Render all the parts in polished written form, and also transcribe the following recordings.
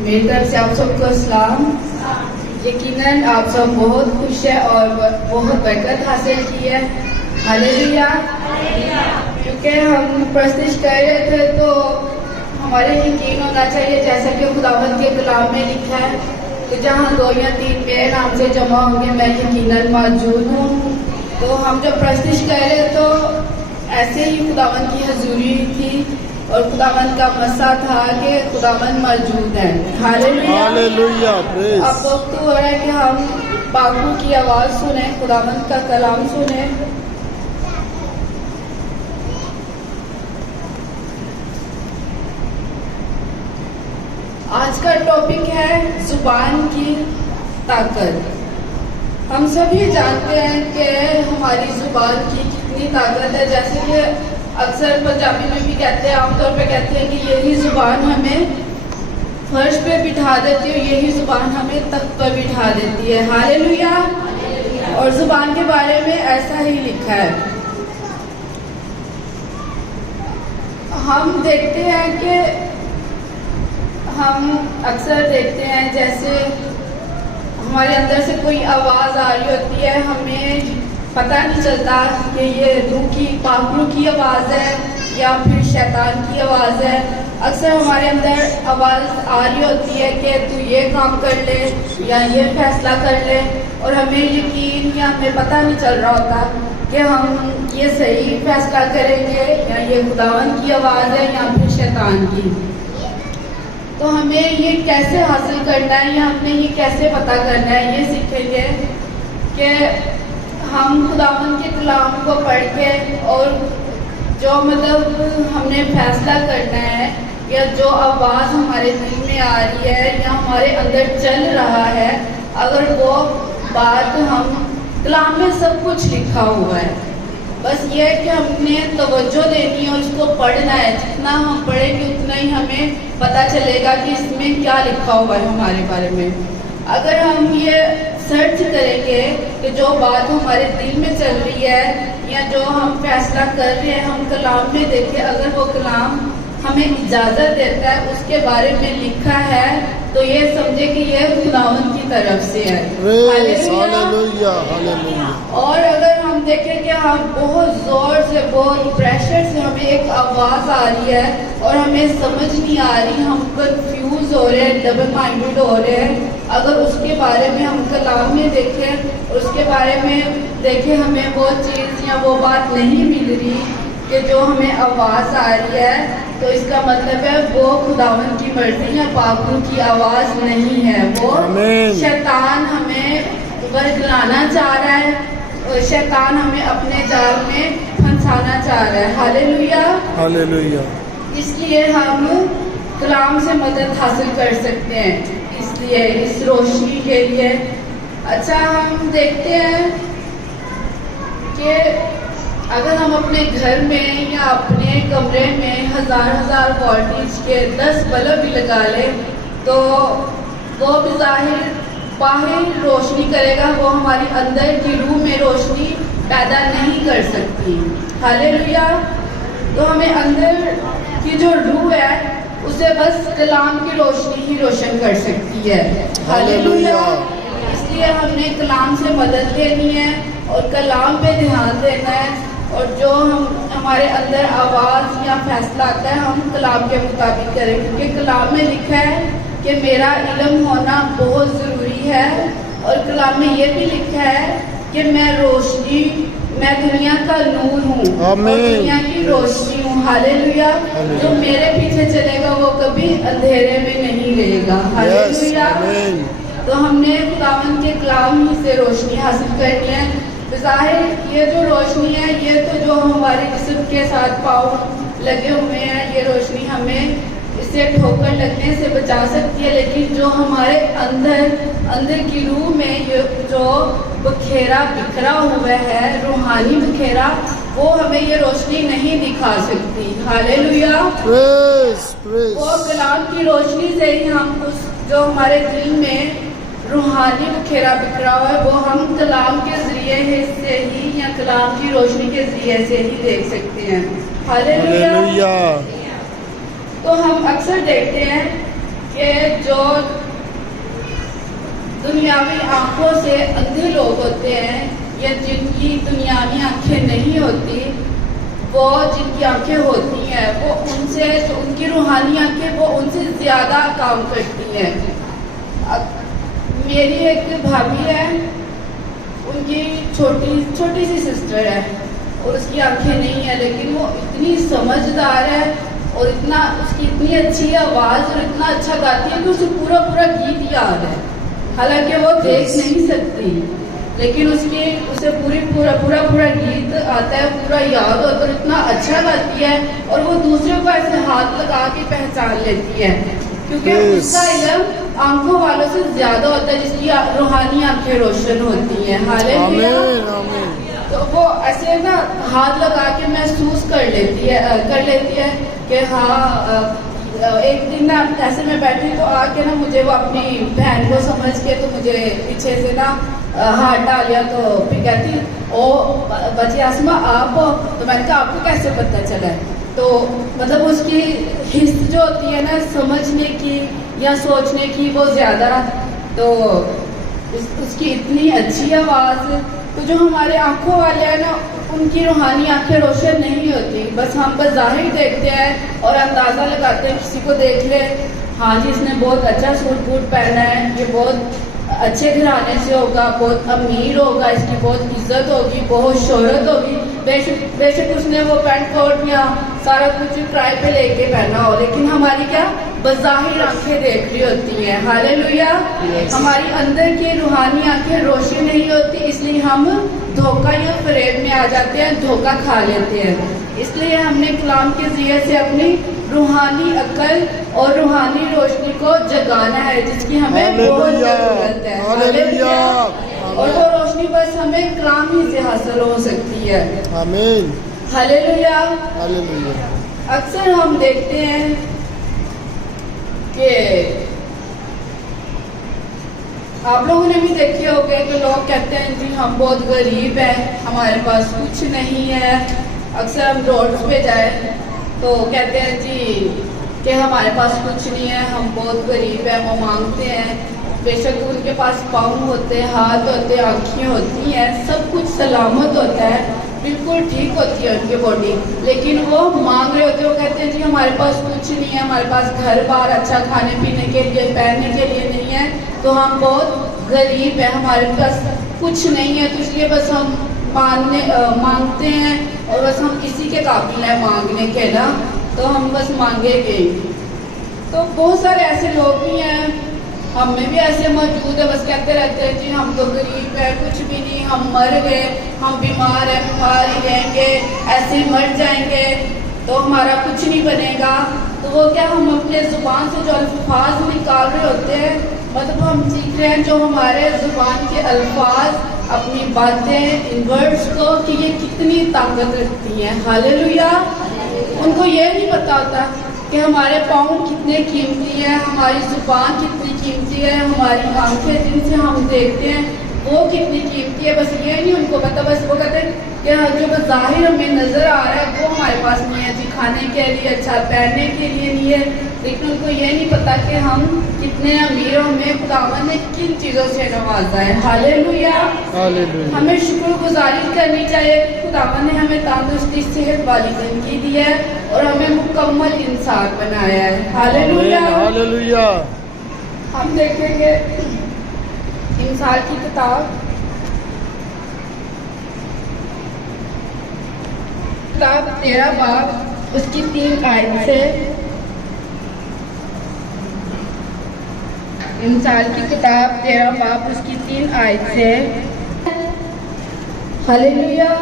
میری طرف سے آپ سب کو السلام. یقیناً آپ سب بہت خوش ہیں اور بہت برکت حاصل کی ہے. ہاللیلویا. کیونکہ ہم پرستش کر رہے تھے تو ہمارے یقین ہونا چاہیے جیسا کہ خداوند کے کلام میں لکھا ہے کہ جہاں 2 یا 3 میرے نام سے جمع ہوں گے میں یقیناً موجود ہوں. تو ہم جب پرستش کر رہے تو ایسے ہی خداوند کی حضوری تھی اور خداوند کا مسا تھا کہ خداوند موجود ہے. ہاللیلویا. اب وقت ہو رہا ہے کہ ہم باغوں کی آواز سنیں، خداوند کا کلام سنیں. آج کا ٹاپک ہے زبان کی طاقت. ہم سبھی جانتے ہیں کہ ہماری زبان کی کتنی طاقت ہے. جیسے کہ اکثر پنجابی میں بھی کہتے ہیں، عام طور پہ کہتے ہیں کہ یہی زبان ہمیں فرش پہ بٹھا دیتی ہے، یہی زبان ہمیں تخت پر بٹھا دیتی ہے. ہاللیلویا. اور زبان کے بارے میں ایسا ہی لکھا ہے. ہم دیکھتے ہیں کہ ہم اکثر دیکھتے ہیں جیسے ہمارے اندر سے کوئی آواز آ رہی ہوتی ہے، ہمیں پتہ نہیں چلتا کہ یہ روح کی پاک روح کی آواز ہے یا پھر شیطان کی آواز ہے. اکثر ہمارے اندر آواز آ رہی ہوتی ہے کہ تو یہ کام کر لے یا یہ فیصلہ کر لے، اور ہمیں یقین یا ہمیں پتہ نہیں چل رہا ہوتا کہ ہم یہ صحیح فیصلہ کریں گے یا یہ خداوند کی آواز ہے یا پھر شیطان کی. تو ہمیں یہ کیسے حاصل کرنا ہے یا ہم نے یہ کیسے پتہ کرنا ہے، یہ سیکھیں گے کہ ہم خداوند کے کلام کو پڑھ کے اور جو ہم نے فیصلہ کرنا ہے یا جو آواز ہمارے دل میں آ رہی ہے یا ہمارے اندر چل رہا ہے، اگر وہ بات ہم کلام میں سب کچھ لکھا ہوا ہے، بس یہ ہے کہ ہم نے توجہ دینی ہے اور اس کو پڑھنا ہے. جتنا ہم پڑھیں گے اتنا ہی ہمیں پتہ چلے گا کہ اس میں کیا لکھا ہوا ہے ہمارے بارے میں. اگر ہم یہ سرچ کریں گے کہ جو بات ہمارے دل میں چل رہی ہے یا جو ہم فیصلہ کر رہے ہیں ہم کلام میں دیکھیں، اگر وہ کلام ہمیں اجازت دیتا ہے، اس کے بارے میں لکھا ہے، تو یہ سمجھے کہ یہ خداوند کی طرف سے ہے. ہاللیلویا. اور اگر ہم دیکھیں کہ ہم بہت زور سے بہت پریشر سے ہمیں ایک آواز آ رہی ہے اور ہمیں سمجھ نہیں آ رہی، ہم کنفیوز ہو رہے ہیں، ڈبل مائنڈڈ ہو رہے ہیں، اگر اس کے بارے میں ہم کلام میں دیکھیں اور اس کے بارے میں دیکھیں ہمیں وہ چیز یا وہ بات نہیں مل رہی کہ جو ہمیں آواز آ رہی ہے، تو اس کا مطلب ہے وہ خداوند کی مرضی یا پاک روح کی آواز نہیں ہے. وہ شیطان ہمیں ورگلانا چاہ رہا ہے اور شیطان ہمیں اپنے جال میں پھنسانا چاہ رہا ہے. ہاللیلویا. ہاللیلویا. اس لیے ہم کلام سے مدد حاصل کر سکتے ہیں، اس لیے اس روشنی کے لیے. اچھا، ہم دیکھتے ہیں کہ اگر ہم اپنے گھر میں یا اپنے کمرے میں 1000 وولٹیج کے 10 بلب بھی لگا لیں تو وہ بظاہر باہر روشنی کرے گا، وہ ہماری اندر کی روح میں روشنی پیدا نہیں کر سکتی. ہاللیلویا. تو ہمیں اندر کی جو روح ہے اسے بس کلام کی روشنی ہی روشن کر سکتی ہے. ہاللیلویا. اس لیے ہم نے کلام سے مدد لینی ہے اور کلام پہ دھیان دینا ہے، اور جو ہمارے اندر آواز یا فیصلہ آتا ہے ہم کلام کے مطابق کریں، کیونکہ کلام میں لکھا ہے کہ میرا علم ہونا بہت ضروری ہے. اور کلام میں یہ بھی لکھا ہے کہ میں روشنی، میں دنیا کا نور ہوں اور دنیا کی روشنی ہوں. ہاللیلویا. جو میرے پیچھے چلے گا وہ کبھی اندھیرے میں نہیں رہے گا. ہاللیلویا. تو ہم نے خداوند کے کلام ہی سے روشنی حاصل کرنی ہے. بظاہر یہ جو روشنی ہے یہ تو جو ہمارے جسم کے ساتھ پاؤں لگے ہوئے ہیں، یہ روشنی ہمیں اسے ٹھوکر لگنے سے بچا سکتی ہے، لیکن جو ہمارے اندر کی روح میں یہ جو بکھیرا بکھرا ہوا ہے، روحانی بکھیرا، وہ ہمیں یہ روشنی نہیں دکھا سکتی. ہاللیلویا. وہ کلام کی روشنی سے ہی ہم اس جو ہمارے دل میں روحانی بکھیرا بکھرا ہوا ہے وہ ہم کلام کے ذریعے سے ہی یا کلام کی روشنی کے ذریعے سے ہی دیکھ سکتے ہیں. ہاللیلویا. تو ہم اکثر دیکھتے ہیں کہ جو دنیاوی آنکھوں سے اندھے لوگ ہوتے ہیں یا جن کی دنیاوی آنکھیں نہیں ہوتی، وہ جن کی آنکھیں ہوتی ہیں وہ ان سے ان کی روحانی آنکھیں وہ ان سے زیادہ کام کرتی ہیں. میری ایک بھابھی ہے، ان کی چھوٹی سی سسٹر ہے اور اس کی آنکھیں نہیں ہیں، لیکن وہ اتنی سمجھدار ہے اور اس کی اتنی اچھی آواز اور اتنا اچھا گاتی ہے کہ اسے پورا گیت یاد ہے. حالانکہ وہ دیکھ نہیں سکتی، لیکن اسے پورا گیت آتا ہے، پورا یاد ہوتا ہے اور اتنا اچھا گاتی ہے اور وہ دوسرے کو ایسے ہاتھ لگا کے پہچان لیتی ہے، کیونکہ اس کا علم آنکھوں والوں سے زیادہ ہوتا ہے جس کی روحانی آنکھیں روشن ہوتی ہیں. ہاللیلویا. تو وہ ایسے نا ہاتھ لگا کے محسوس کر لیتی ہے کہ ہاں ایک دن نا ایسے میں بیٹھی تو آ کے نا مجھے وہ اپنی بہن کو سمجھ کے تو مجھے پیچھے سے نا ہاتھ ڈالیا، تو پھر کہتی او بچی آسما آپ ہو، تو میں نے کہا آپ کو کیسے پتہ چلا ہے؟ تو مطلب اس کی حس جو ہوتی ہے نا سمجھنے کی یا سوچنے کی وہ زیادہ، تو اس کی اتنی اچھی آواز. تو جو ہمارے آنکھوں والے ہیں نا ان کی روحانی آنکھیں روشن نہیں ہوتی، بس ہم ظاہر دیکھتے ہیں اور اندازہ لگاتے ہیں. کسی کو دیکھ لے، ہاں جی اس نے بہت اچھا سوٹ بوٹ پہنا ہے، یہ بہت اچھے گھرانے سے ہوگا، بہت امیر ہوگا، اس کی بہت عزت ہوگی، بہت شہرت ہوگی. بے شک اس نے وہ پینٹ کوٹ یا سارا کچھ کرائے پہ لے کے پہنا ہو، لیکن ہماری کیا بظاہر آنکھیں دیکھ رہی ہوتی ہیں. ہاللیلویا. ہماری اندر کی روحانی آنکھیں روشن نہیں ہوتی، اس لیے ہم دھوکہ یا فریب میں آ جاتے ہیں، دھوکہ کھا لیتے ہیں. اس لیے ہم نے کلام کے ذریعے سے اپنی روحانی عقل اور روحانی روشنی کو جگانا ہے، جس کی ہمیں بہت ضرورت ہے. ہاللیلویا. اور وہ روشنی بس ہمیں کلام ہی سے حاصل ہو سکتی ہے. آمین. ہاللیلویا. ہاللیلویا. اکثر ہم دیکھتے ہیں کہ آپ لوگوں نے بھی دیکھے ہوگے کہ لوگ کہتے ہیں جی ہم بہت غریب ہیں، ہمارے پاس کچھ نہیں ہے. اکثر ہم روڈ پہ جائیں تو کہتے ہیں جی کہ ہمارے پاس کچھ نہیں ہے، ہم بہت غریب ہیں. وہ مانگتے ہیں، بے شک ان کے پاس پاؤں ہوتے ہیں، ہاتھ ہوتے ہیں، آنکھیں ہوتی ہیں، سب کچھ سلامت ہوتا ہے، بالکل ٹھیک ہوتی ہے ان کی باڈی، لیکن وہ مانگ رہے ہوتے ہیں. وہ کہتے ہیں جی ہمارے پاس کچھ نہیں ہے، ہمارے پاس گھر بار اچھا کھانے پینے کے لیے پہننے کے لیے نہیں ہے، تو ہم بہت غریب ہیں، ہمارے پاس کچھ نہیں ہے. تو اس لیے بس ہم مانگتے ہیں اور بس ہم کسی کے قابل ہیں مانگنے کے نا، تو ہم بس مانگے گے. تو بہت سارے ایسے لوگ بھی ہیں، ہم میں بھی ایسے موجود ہے، بس کہتے رہتے ہیں جی ہم تو غریب ہیں، کچھ بھی نہیں، ہم مر گئے، ہم بیمار ہیں، بیمار ہی رہیں گے، ایسے ہی مر جائیں گے، تو ہمارا کچھ نہیں بنے گا. تو وہ کیا ہم اپنے زبان سے جو الفاظ نکال رہے ہوتے ہیں، مطلب ہم سیکھ رہے ہیں جو ہمارے زبان کے الفاظ، اپنی باتیں، ان ورڈز کو کہ یہ کتنی طاقت رکھتی ہیں. ہاللیلویا. ان کو یہ نہیں پتا ہوتا کہ ہمارے پاؤں کتنے قیمتی ہیں، ہماری زبان کتنی قیمتی ہے، ہماری آنکھیں جن سے ہم دیکھتے ہیں وہ کتنی قیمتی ہے. بس یہ نہیں ان کو پتا، بس وہ کہتے ہیں کہ جو ظاہر ہمیں نظر آ رہا ہے وہ ہمارے پاس نہیں ہے، جی کھانے کے لیے، اچھا پہننے کے لیے نہیں ہے، لیکن ان کو یہ نہیں پتا کہ ہم کتنے امیر، ہمیں خداوند نے کن چیزوں سے نوازا ہے. ہاللیلویا. ہمیں شکر گزاری کرنی چاہیے. خداوند نے ہمیں تندرستی، صحت والی زندگی دی ہے اور ہمیں مکمل انسان بنایا ہے. ہاللیلویا. ہاللیلویا. ہم دیکھیں گے انسان کی کتاب 13 باب اس کی 3 آیت سے. انسان کی کتاب 13 باب اس کی 3 آیت سے. ہاللیلویا.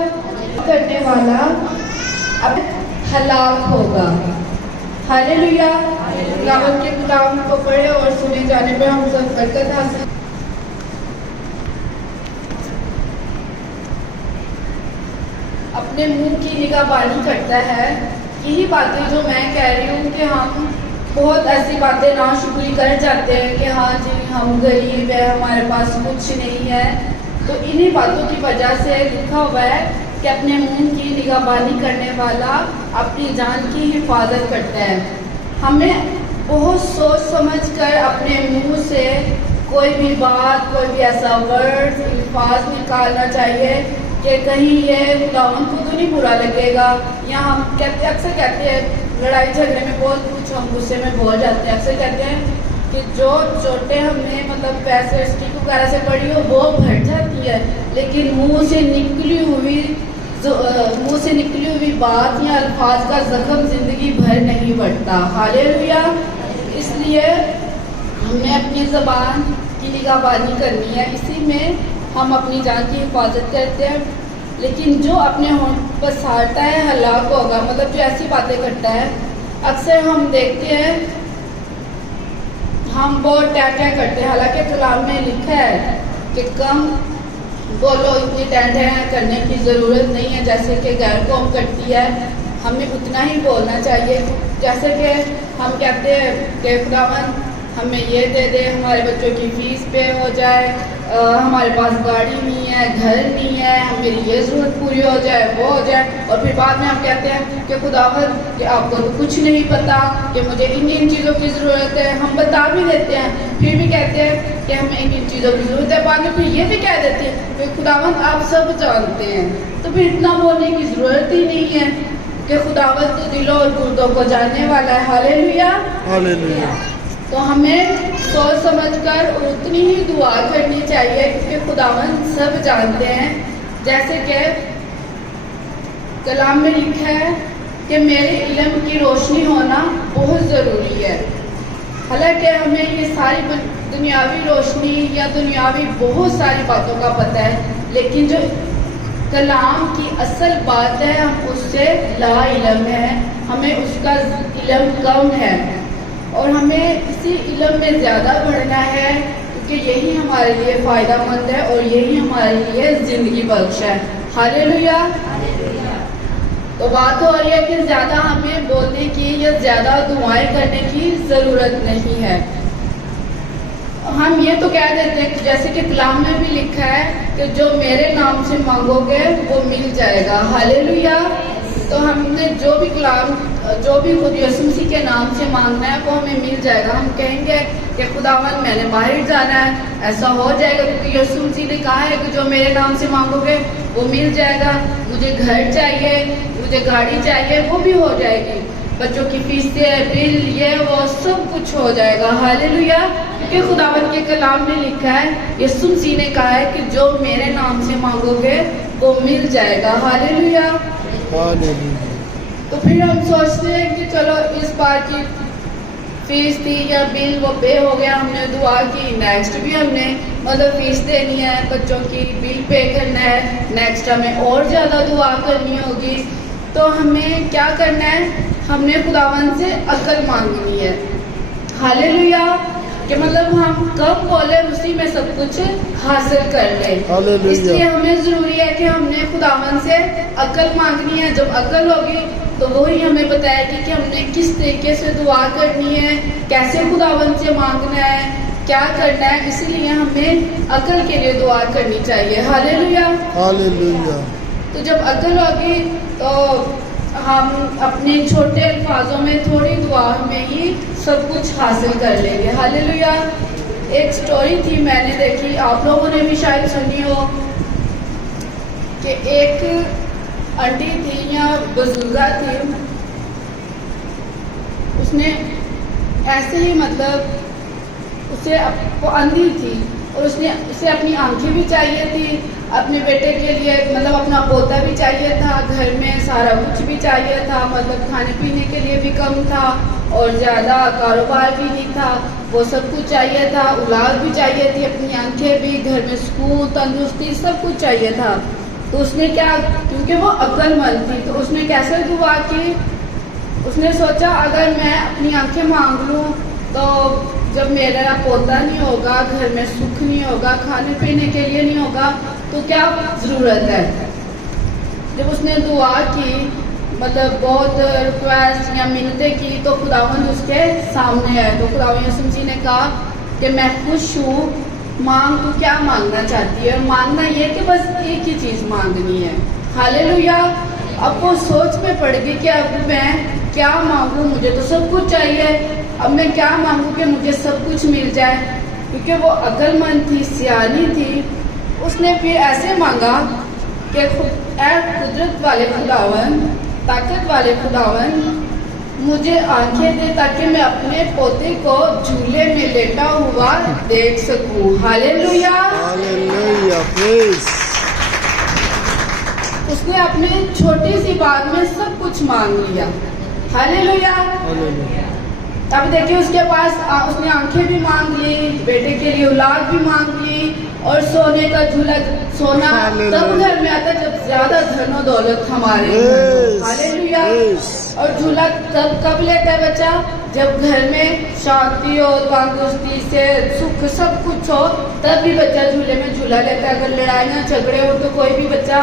کرنے والا اب ہلاک ہوگا. ہاللیلویا. خداوند کے کلام کو پڑھے اور سنے جانے پہ ہم سب برکت حاصل. اپنے منہ کی نگہبانی کرتا ہے. یہی باتیں جو میں کہہ رہی ہوں کہ ہم بہت ایسی باتیں ناشکری کر جاتے ہیں کہ ہاں جی ہم غریب ہیں، ہمارے پاس کچھ نہیں ہے. تو انہی باتوں کی وجہ سے لکھا ہوا ہے کہ اپنے منہ کی نگہبانی کرنے والا اپنی جان کی حفاظت کرتا ہے. ہمیں بہت سوچ سمجھ کر کوئی بھی بات، کوئی بھی ایسا ورڈ، الفاظ نکالنا چاہیے کہ کہیں یہ خداوند کو تو نہیں برا لگے گا. یا ہم اکثر کہتے ہیں لڑائی جھگڑے میں بہت کچھ ہم غصے میں بول جاتے ہیں. اکثر کہتے ہیں کہ جو چوٹیں ہم نے مطلب پیسے اسٹک وغیرہ سے پڑی ہو وہ بھٹ جاتی ہے، لیکن منہ سے نکلی ہوئی بات یا الفاظ کا زخم زندگی بھر نہیں بڑھتا. ہاللیلویا. اس لیے ہم نے اپنی زبان کی نگہبانی کرنی ہے، اسی میں ہم اپنی جان کی حفاظت کرتے ہیں. لیکن جو اپنے ہونٹ پر سارتا ہے ہلاک ہوگا. مطلب جو ایسی باتیں کرتا ہے، اکثر ہم دیکھتے ہیں ہم بہت ٹیٹیاں کرتے ہیں، حالانکہ کلام میں لکھا ہے کہ کم بولو، اتنی ٹیٹیاں کرنے کی ضرورت نہیں ہے جیسے کہ غیر قوم کرتی ہے. ہمیں اتنا ہی بولنا چاہیے. جیسے کہ ہم کہتے ہیں کہ خداوند ہمیں یہ دے دے، ہمارے بچوں کی فیس پے ہو جائے، ہمارے پاس گاڑی نہیں ہے، گھر نہیں ہے، میری یہ ضرورت پوری ہو جائے، وہ ہو جائے. اور پھر بعد میں ہم کہتے ہیں کہ خداوند کہ آپ کو تو کچھ نہیں پتا کہ مجھے ان چیزوں کی ضرورت ہے. ہم بتا بھی دیتے ہیں، پھر بھی کہتے ہیں کہ ہمیں ان چیزوں کی ضرورت ہے. بعد میں پھر یہ بھی کہہ دیتے ہیں کہ خداوند آپ سب جانتے ہیں. تو پھر اتنا بولنے کی ضرورت ہی نہیں ہے کہ خداوند تو دلوں اور گردوں کو جاننے والا ہے. ہاللیلویا. ہاللیلویا. تو ہمیں سوچ سمجھ کر اور اتنی ہی دعا کرنی چاہیے کیونکہ خداوند سب جانتے ہیں. جیسے کہ کلام میں لکھا ہے کہ میرے علم کی روشنی ہونا بہت ضروری ہے. حالانکہ ہمیں یہ ساری دنیاوی روشنی یا دنیاوی بہت ساری باتوں کا پتہ ہے، لیکن جو کلام کی اصل بات ہے ہم اس سے لا علم ہے، ہمیں اس کا علم کم ہے. اور ہمیں اسی علم میں زیادہ بڑھنا ہے کیونکہ یہی ہمارے لیے فائدہ مند ہے اور یہی ہمارے لیے زندگی بخش ہے. ہاللیلویا. تو بات ہو رہی ہے کہ زیادہ ہمیں بولنے کی یا زیادہ دعائیں کرنے کی ضرورت نہیں ہے. ہم یہ تو کہہ دیتے ہیں جیسے کہ کلام میں بھی لکھا ہے کہ جو میرے نام سے مانگو گے وہ مل جائے گا. ہاللیلویا. تو ہم نے جو بھی خود یسوع مسیح کے نام سے مانگنا ہے وہ ہمیں مل جائے گا. ہم کہیں گے کہ خداوند میں نے باہر جانا ہے، ایسا ہو جائے گا کیونکہ یسوع مسیح نے کہا ہے کہ جو میرے نام سے مانگو گے وہ مل جائے گا. مجھے گھر چاہیے، مجھے گاڑی چاہیے، وہ بھی ہو جائے گی. بچوں کی فیسیں، بل، یہ وہ سب کچھ ہو جائے گا. ہاللیلویا. کیونکہ خداوند کے کلام میں لکھا ہے، یسوع مسیح نے کہا ہے کہ جو میرے نام سے مانگو گے وہ مل جائے گا. ہاللیلویا. تو پھر ہم سوچتے ہیں کہ چلو اس بار کی فیس تھی یا بل وہ پے ہو گیا، ہم نے دعا کی، نیکسٹ بھی ہم نے مطلب فیس دینی ہے، بچوں کی بل پے کرنا ہے، نیکسٹ ہمیں اور زیادہ دعا کرنی ہوگی. تو ہمیں کیا کرنا ہے؟ ہم نے خداوند سے عقل مانگنی ہے. ہاللیلویا. کہ مطلب ہم کب بولے اسی میں سب کچھ حاصل کر لیں. اس لیے ہمیں ضروری ہے کہ ہم نے خداوند سے عقل مانگنی ہے. جب عقل ہوگی تو وہی ہمیں بتائے گی کہ ہم نے کس طریقے سے دعا کرنی ہے، کیسے خداوند سے مانگنا ہے، کیا کرنا ہے. اسی لیے ہمیں عقل کے لیے دعا کرنی چاہیے. ہاللیلویا. ہاللیلویا. تو جب عقل ہوگی تو ہم اپنے چھوٹے الفاظوں میں تھوڑی دعا میں ہی سب کچھ حاصل کر لیں گے. ہاللیلویا. ایک سٹوری تھی میں نے دیکھی، آپ لوگوں نے بھی شاید سنی ہو، کہ ایک آنٹی تھی یا بزرگہ تھی، اس نے ایسے ہی مطلب وہ اندھی تھی اور اسے اپنی آنکھیں بھی چاہیے تھی، اپنے بیٹے کے لیے مطلب اپنا پوتا بھی چاہیے تھا، گھر میں سارا کچھ بھی چاہیے تھا، مطلب کھانے پینے کے لیے بھی کم تھا اور زیادہ کاروبار بھی نہیں تھا، وہ سب کچھ چاہیے تھا، اولاد بھی چاہیے تھی، اپنی آنکھیں بھی، گھر میں سکون، تندرستی، سب کچھ چاہیے تھا. تو اس نے کیا، کیونکہ وہ عقل مند تھی، تو اس نے کیسے دعا کی؟ اس نے سوچا اگر میں اپنی آنکھیں مانگ لوں تو جب میرا پوتا نہیں ہوگا، گھر میں سکھ نہیں ہوگا، کھانے پینے کے لیے نہیں ہوگا تو کیا ضرورت ہے. جب اس نے دعا کی، مطلب بہت ریکویسٹ یا منتیں کی، تو خداوند اس کے سامنے آئے. تو خداوند یسوع مسیح نے کہا کہ میں خوش ہوں، مانگ، تو کیا مانگنا چاہتی ہے؟ مانگنا یہ کہ بس ایک ہی چیز مانگنی ہے. ہاللیلویا. اب وہ سوچ میں پڑ گئی کہ اب میں کیا مانگوں، مجھے تو سب کچھ چاہیے، اب میں کیا مانگوں کہ مجھے سب کچھ مل جائے. کیونکہ وہ عقل مند تھی، سیانی تھی. اس نے پھر ایسے مانگا کہ اے قدرت والے خداوند، طاقت والے خداوند، مجھے آنکھیں دے تاکہ میں اپنے پوتے کو جھولے میں لیٹا ہوا دیکھ سکوں. ہاللیلویا. Hallelujah. Praise. اس نے اپنے چھوٹی سی بات میں سب کچھ مانگ لیا. ہاللیلویا. Hallelujah. اب دیکھیے اس کے پاس اس نے آنکھیں بھی مانگ لی، بیٹے کے لیے اولاد بھی مانگ لی، اور سونے کا جھولا. سونا تب گھر میں آتا جب زیادہ دھن و دولت ہمارے. ہاللیلویا. اور جھولا کب لیتا ہے بچہ؟ جب گھر میں شانتی ہو، تندرستی سے سکھ سب کچھ ہو، تب بھی بچہ جھولے میں جھولا لیتا ہے. اگر لڑائیاں جھگڑے ہو تو کوئی بھی بچہ،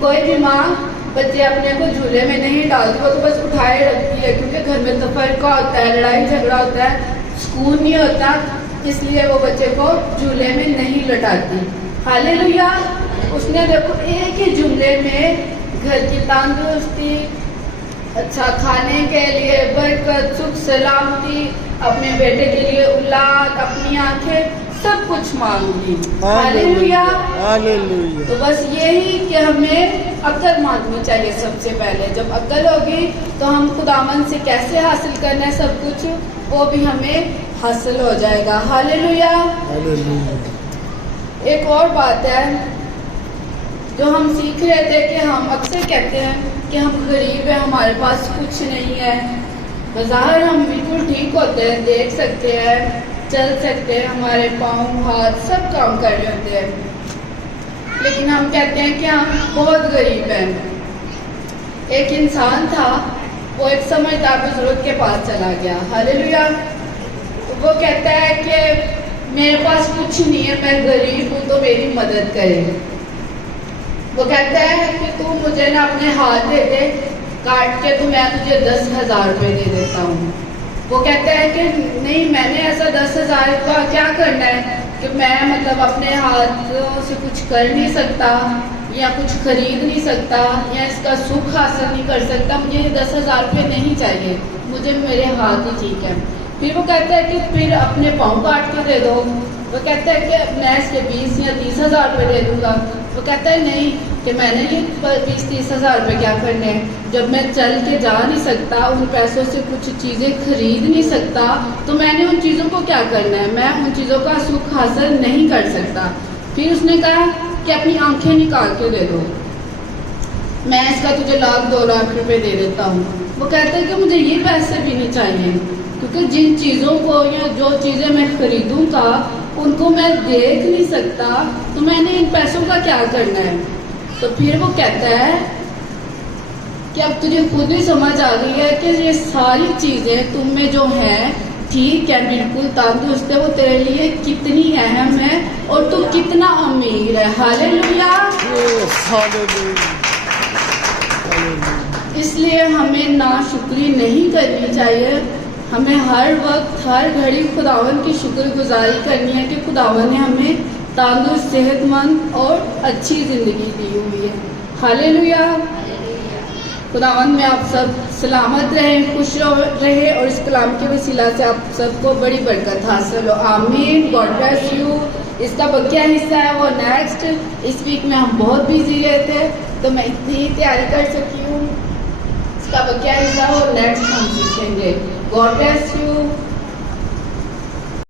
کوئی بھی ماں بچے اپنے کو جھولے میں نہیں ڈالتی، وہ تو بس اٹھائے رکھتی ہے، کیونکہ گھر میں تفرقہ ہوتا ہے، لڑائی جھگڑا ہوتا ہے، سکون نہیں ہوتا، اس لیے وہ بچے کو جھولے میں نہیں لٹاتی. ہاللیلویا. اس نے دیکھو ایک ہی جملے میں گھر کی تندرستی، اچھا کھانے کے لیے برکت، سکھ سلامتی، اپنے بیٹے کے لیے اولاد، اپنی آنکھیں، سب کچھ مانگ لی. ہاللیلویا. Hallelujah. تو بس یہی کہ ہمیں عقل مانگنی چاہیے سب سے پہلے. جب عقل ہوگی تو ہم خداوند سے کیسے حاصل کرنا ہے سب کچھ، وہ بھی ہمیں حاصل ہو جائے گا. ہاللیلویا. Hallelujah. ایک اور بات ہے جو ہم سیکھ رہے تھے کہ ہم اکثر کہتے ہیں کہ ہم غریب ہیں، ہمارے پاس کچھ نہیں ہے. بظاہر ہم بالکل ٹھیک ہوتے ہیں، دیکھ سکتے ہیں، چل سکتے ہیں، ہمارے پاؤں ہاتھ سب کام کر رہے ہوتے ہیں، لیکن ہم کہتے ہیں کہ ہم بہت غریب ہیں. ایک انسان تھا، وہ ایک سمجھدار بزرگ کے پاس چلا گیا. ہاللیلویا. وہ کہتا ہے کہ میرے پاس کچھ نہیں ہے، میں غریب ہوں، تو میری مدد کرے. وہ کہتا ہے کہ تو مجھے نا اپنے ہاتھ دے دے کاٹ کے، تو میں تجھے 10,000 روپے دے دیتا ہوں. وہ کہتا ہے کہ نہیں، میں نے ایسا 10,000 کا کیا کرنا ہے کہ میں مطلب اپنے ہاتھوں سے کچھ کر نہیں سکتا، یا کچھ خرید نہیں سکتا، یا اس کا سکھ حاصل نہیں کر سکتا. مجھے یہ 10,000 روپے نہیں چاہیے، مجھے میرے ہاتھ ہی ٹھیک ہے. پھر وہ کہتا ہے کہ پھر اپنے پاؤں کاٹ کے دے دو. وہ کہتا ہے کہ میں اس کے 20 یا 30,000 روپے دے دوں گا. وہ کہتا ہے نہیں، کہ میں نے یہ 20-30,000 روپے کیا کرنے ہیں، جب میں چل کے جا نہیں سکتا، ان پیسوں سے کچھ چیزیں خرید نہیں سکتا، تو میں نے ان چیزوں کو کیا کرنا ہے، میں ان چیزوں کا سکھ حاصل نہیں کر سکتا. پھر اس نے کہا کہ اپنی آنکھیں نکال کے دے دو، میں اس کا تجھے 1,00,000-2,00,000 روپے دے دیتا ہوں. وہ کہتا ہے کہ مجھے یہ پیسے بھی نہیں چاہیے، کیونکہ جن چیزوں کو یا جو چیزیں میں خریدوں گا ان کو میں دیکھ نہیں سکتا، تو میں نے ان پیسوں کا کیا کرنا ہے. تو پھر وہ کہتا ہے کہ اب تجھے خود ہی سمجھ آ گئی ہے کہ یہ ساری چیزیں تم میں جو ہیں ٹھیک ہے، بالکل تندرست ہے، وہ تیرے لیے کتنی اہم ہے اور تو کتنا امیر ہے. ہاللیلویا. Hallelujah. اس لیے ہمیں ناشکری نہیں کرنی چاہیے، ہمیں ہر وقت ہر گھڑی خداوند کی شکر گزاری کرنی ہے کہ خداوند نے ہمیں تندرست، صحت مند اور اچھی زندگی دی ہوئی ہے. ہاللیلویا. خداوند میں آپ سب سلامت رہیں، خوش رہے، اور اس کلام کے وسیلہ سے آپ سب کو بڑی برکت حاصل ہو. آمین. God bless you. اس کا بقیہ حصہ ہے وہ نیکسٹ. اس ویک میں ہم بہت بیزی رہے تھے، تو میں اتنی ہی تیاری کر سکی ہوں. اس کا بقیہ حصہ وہ نیکسٹ ہم سیکھیں گے. God bless you.